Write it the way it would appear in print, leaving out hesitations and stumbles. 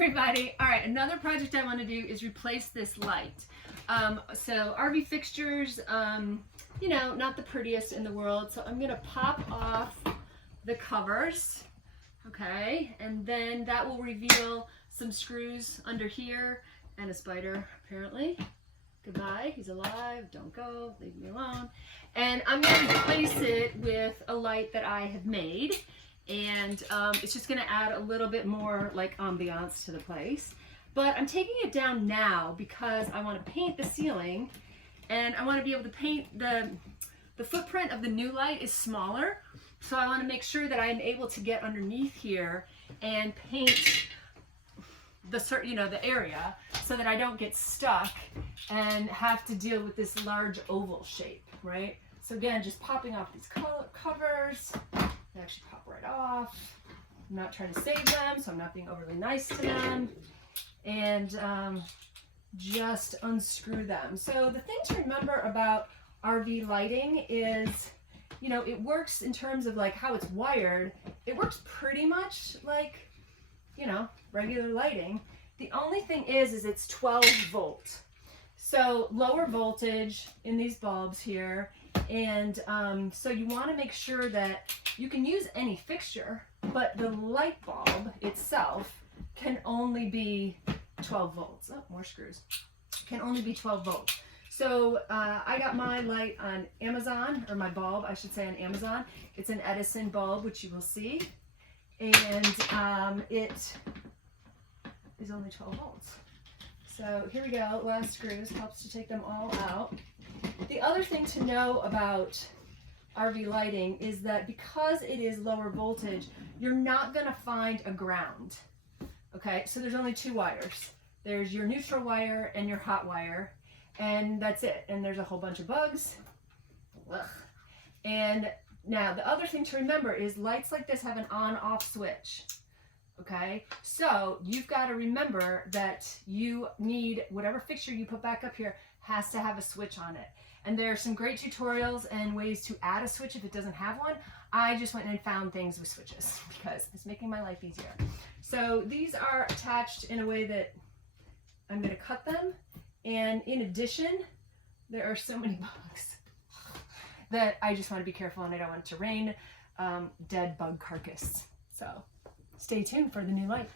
everybody. All right, another project I want to do is replace this light. So RV fixtures, you know, not the prettiest in the world. So I'm going to pop off the covers, okay? And then that will reveal some screws under here and a spider, apparently. Goodbye, he's alive, don't go, leave me alone. And I'm going to replace it with a light that I have made. And it's just going to add a little bit more like ambiance to the place. But I'm taking it down now because I want to paint the ceiling, and I want to be able to paint the footprint of the new light is smaller. So I want to make sure that I'm able to get underneath here and paint the area so that I don't get stuck and have to deal with this large oval shape, right? So again, just popping off these covers. They actually pop right off. I'm not trying to save them, so I'm not being overly nice to them. And just unscrew them. So the thing to remember about RV lighting is, you know, it works in terms of like how it's wired. It works pretty much like, you know, regular lighting. The only thing is it's 12 volt. So lower voltage in these bulbs here. And so you want to make sure that you can use any fixture, but the light bulb itself can only be 12 volts. Oh, more screws. Can only be 12 volts. So I got my light on Amazon, or my bulb, I should say, on Amazon. It's an Edison bulb, which you will see. And it is only 12 volts. So here we go, last screws, helps to take them all out. The other thing to know about RV lighting is that because it is lower voltage, you're not going to find a ground. Okay, so there's only two wires. There's your neutral wire and your hot wire, and that's it. And there's a whole bunch of bugs. Ugh. And now the other thing to remember is lights like this have an on-off switch. Okay, so you've got to remember that you need whatever fixture you put back up here has to have a switch on it. And there are some great tutorials and ways to add a switch if it doesn't have one. I just went and found things with switches because it's making my life easier. So these are attached in a way that I'm going to cut them. And in addition, there are so many bugs that I just want to be careful, and I don't want it to rain dead bug carcass. So stay tuned for the new light.